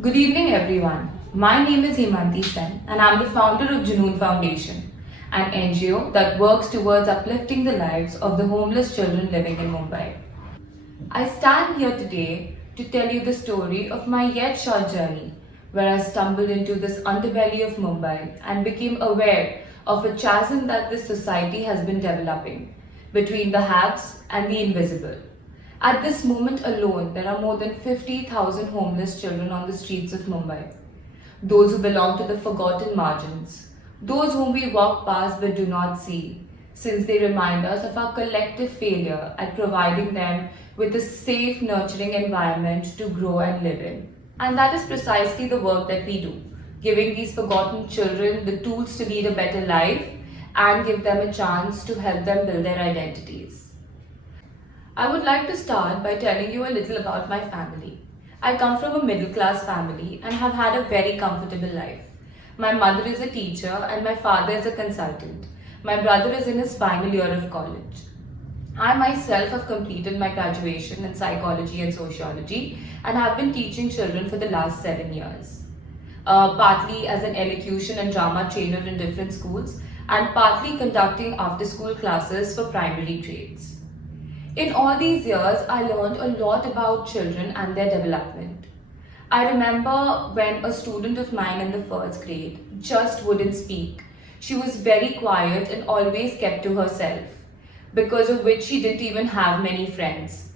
Good evening, everyone. My name is Hemanti Sen, and I'm the founder of Junoon Foundation, an NGO that works towards uplifting the lives of the homeless children living in Mumbai. I stand here today to tell you the story of my yet short journey, where I stumbled into this underbelly of Mumbai and became aware of a chasm that this society has been developing between the haves and the invisible. At this moment alone, there are more than 50,000 homeless children on the streets of Mumbai. Those who belong to the forgotten margins, those whom we walk past but do not see, since they remind us of our collective failure at providing them with a safe, nurturing environment to grow and live in. And that is precisely the work that we do, giving these forgotten children the tools to lead a better life and give them a chance to help them build their identities. I would like to start by telling you a little about my family. I come from a middle class family and have had a very comfortable life. My mother is a teacher and my father is a consultant. My brother is in his final year of college. I myself have completed my graduation in psychology and sociology and have been teaching children for the last 7 years. Partly as an elocution and drama trainer in different schools, and partly conducting after school classes for primary grades. In all these years, I learned a lot about children and their development. I remember when a student of mine in the first grade just wouldn't speak. She was very quiet and always kept to herself, because of which she didn't even have many friends.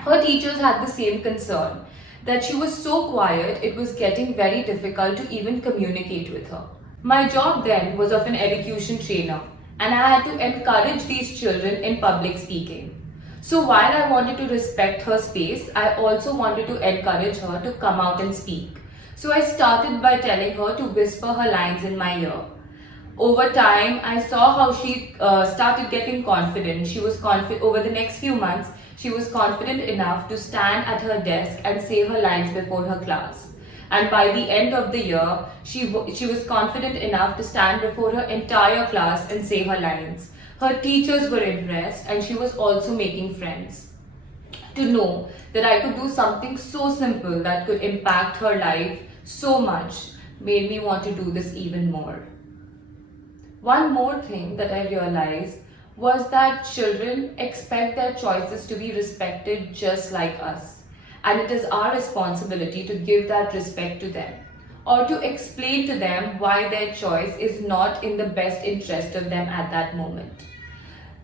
Her teachers had the same concern, that she was so quiet it was getting very difficult to even communicate with her. My job then was of an elocution trainer, and I had to encourage these children in public speaking. So while I wanted to respect her space, I also wanted to encourage her to come out and speak. So I started by telling her to whisper her lines in my ear. Over time, I saw how she started getting confident. She was confident over the next few months. She was confident enough to stand at her desk and say her lines before her class. And by the end of the year, she was confident enough to stand before her entire class and say her lines. Her teachers were impressed and she was also making friends. To know that I could do something so simple that could impact her life so much made me want to do this even more. One more thing that I realized was that children expect their choices to be respected just like us, and it is our responsibility to give that respect to them or to explain to them why their choice is not in the best interest of them at that moment.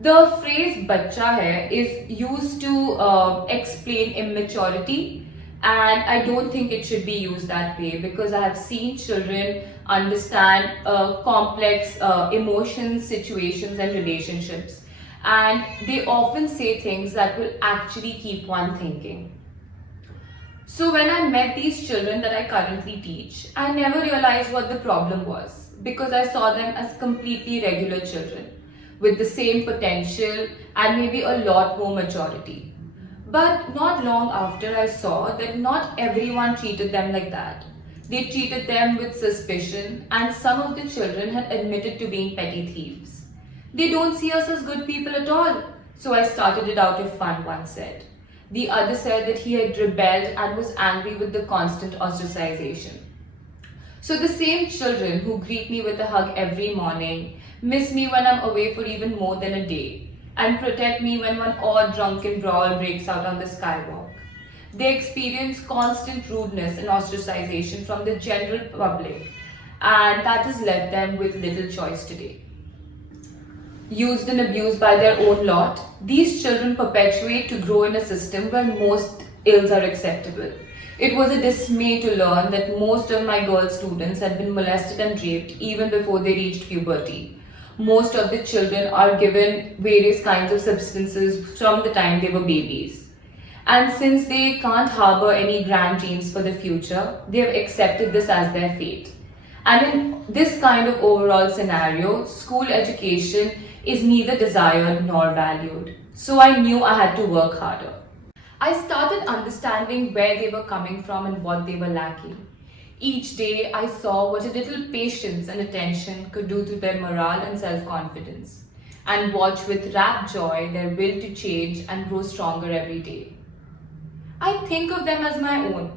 The phrase "bacha hai" is used to explain immaturity, and I don't think it should be used that way because I have seen children understand complex emotions, situations, and relationships, and they often say things that will actually keep one thinking. So, when I met these children that I currently teach, I never realized what the problem was because I saw them as completely regular children with the same potential and maybe a lot more maturity. But not long after, I saw that not everyone treated them like that. They treated them with suspicion, and some of the children had admitted to being petty thieves. They don't see us as good people at all. So I started it out of fun, one said. The other said that he had rebelled and was angry with the constant ostracization. So the same children who greet me with a hug every morning, miss me when I'm away for even more than a day, and protect me when one odd drunken brawl breaks out on the skywalk. They experience constant rudeness and ostracization from the general public, and that has left them with little choice today. Used and abused by their own lot, these children perpetuate to grow in a system where most ills are acceptable. It was a dismay to learn that most of my girl students had been molested and raped even before they reached puberty. Most of the children are given various kinds of substances from the time they were babies. And since they can't harbor any grand dreams for the future, they have accepted this as their fate. And in this kind of overall scenario, school education is neither desired nor valued. So I knew I had to work harder. I started understanding where they were coming from and what they were lacking. Each day I saw what a little patience and attention could do to their morale and self-confidence, and watched with rapt joy their will to change and grow stronger every day. I think of them as my own,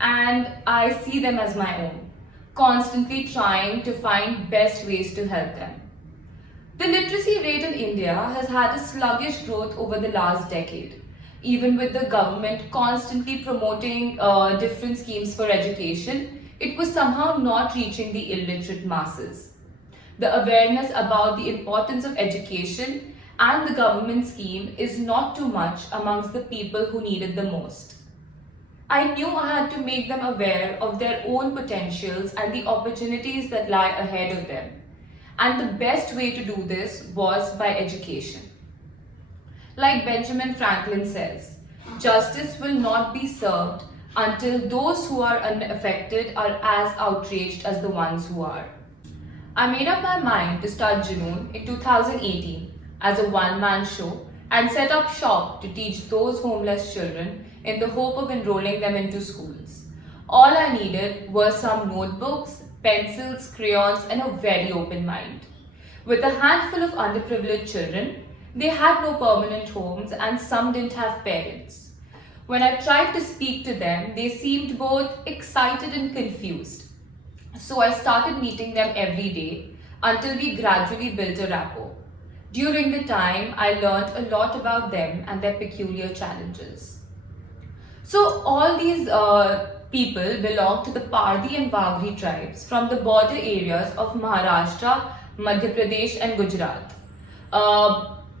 and I see them as my own, constantly trying to find best ways to help them. The literacy rate in India has had a sluggish growth over the last decade, even with the government constantly promoting different schemes for education. It was somehow not reaching the illiterate masses. The awareness about the importance of education and the government scheme is not too much amongst the people who need it the most. I knew I had to make them aware of their own potentials and the opportunities that lie ahead of them. And the best way to do this was by education. Like Benjamin Franklin says, justice will not be served until those who are unaffected are as outraged as the ones who are. I made up my mind to start Junoon in 2018 as a one-man show and set up shop to teach those homeless children in the hope of enrolling them into schools. All I needed were some notebooks, pencils, crayons, and a very open mind. With a handful of underprivileged children, they had no permanent homes and some didn't have parents. When I tried to speak to them, they seemed both excited and confused. So I started meeting them every day until we gradually built a rapport. During the time, I learned a lot about them and their peculiar challenges. So all these people belong to the Pardi and Wagri tribes from the border areas of Maharashtra, Madhya Pradesh and Gujarat.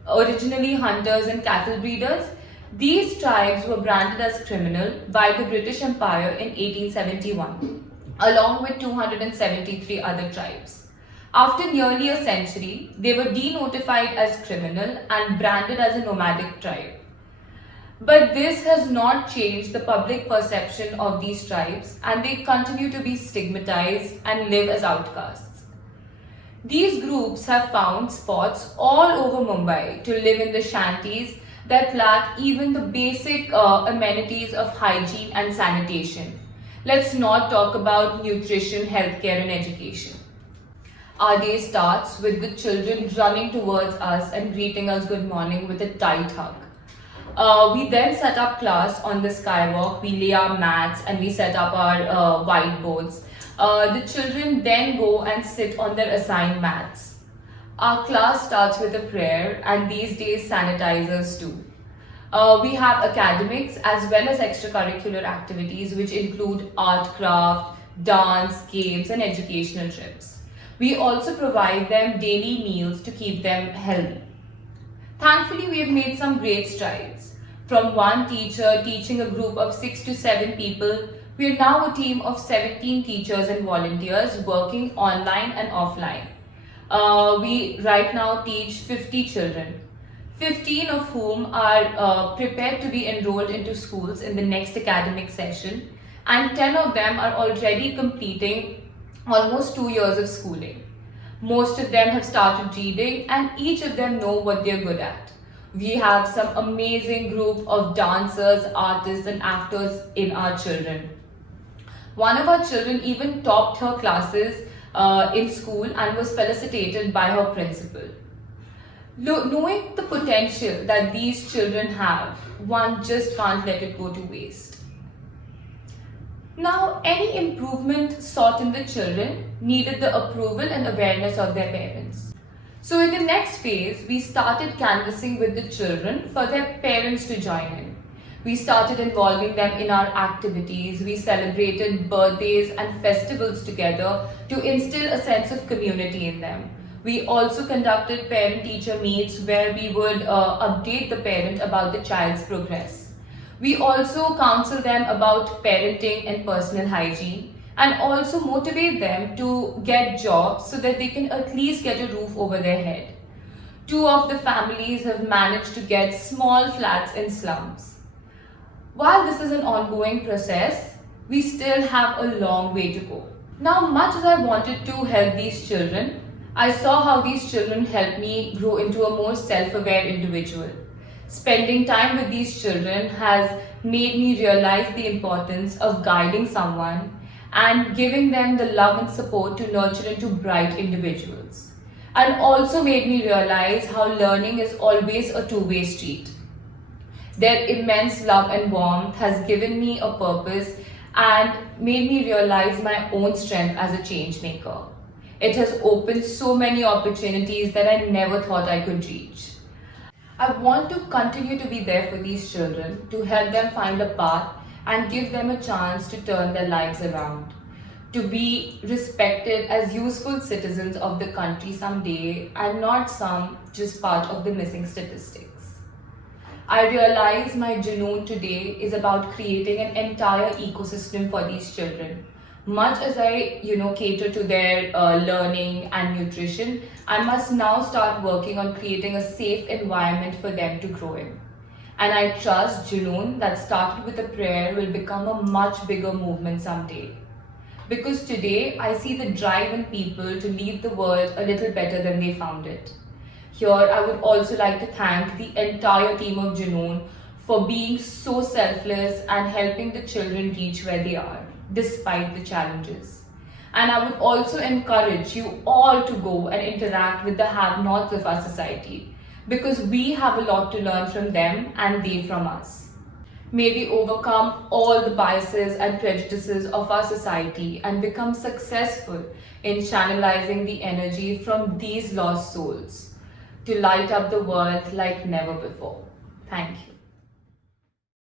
Originally hunters and cattle breeders, these tribes were branded as criminal by the British Empire in 1871, along with 273 other tribes. After nearly a century, they were denotified as criminal and branded as a nomadic tribe. But this has not changed the public perception of these tribes, and they continue to be stigmatized and live as outcasts. These groups have found spots all over Mumbai to live in the shanties that lack even the basic amenities of hygiene and sanitation. Let's not talk about nutrition, healthcare, and education. Our day starts with the children running towards us and greeting us good morning with a tight hug. We then set up class on the skywalk, we lay our mats and we set up our whiteboards. The children then go and sit on their assigned mats. Our class starts with a prayer and these days sanitizers too. We have academics as well as extracurricular activities which include art craft, dance, games and educational trips. We also provide them daily meals to keep them healthy. Thankfully, we have made some great strides. From one teacher teaching a group of 6 to 7 people, we are now a team of 17 teachers and volunteers working online and offline. We right now teach 50 children, 15 of whom are prepared to be enrolled into schools in the next academic session, and 10 of them are already completing almost 2 years of schooling. Most of them have started reading and each of them know what they're good at. We have some amazing group of dancers, artists and actors in our children. One of our children even topped her classes in school and was felicitated by her principal. Knowing the potential that these children have, one just can't let it go to waste. Now, any improvement sought in the children needed the approval and awareness of their parents. So in the next phase, we started canvassing with the children for their parents to join in. We started involving them in our activities. We celebrated birthdays and festivals together to instill a sense of community in them. We also conducted parent-teacher meets where we would update the parent about the child's progress. We also counsel them about parenting and personal hygiene and also motivate them to get jobs so that they can at least get a roof over their head. 2 of the families have managed to get small flats in slums. While this is an ongoing process, we still have a long way to go. Now, much as I wanted to help these children, I saw how these children helped me grow into a more self-aware individual. Spending time with these children has made me realize the importance of guiding someone and giving them the love and support to nurture into bright individuals. And also made me realize how learning is always a two-way street. Their immense love and warmth has given me a purpose and made me realize my own strength as a change maker. It has opened so many opportunities that I never thought I could reach. I want to continue to be there for these children, to help them find a path and give them a chance to turn their lives around, to be respected as useful citizens of the country someday and not some just part of the missing statistics. I realize my Junoon today is about creating an entire ecosystem for these children. Much as I cater to their learning and nutrition, I must now start working on creating a safe environment for them to grow in. And I trust Junoon that started with a prayer will become a much bigger movement someday. Because today I see the drive in people to leave the world a little better than they found it. Here, I would also like to thank the entire team of Junoon for being so selfless and helping the children reach where they are, despite the challenges. And I would also encourage you all to go and interact with the have-nots of our society, because we have a lot to learn from them and they from us. May we overcome all the biases and prejudices of our society and become successful in channelizing the energy from these lost souls to light up the world like never before. Thank you.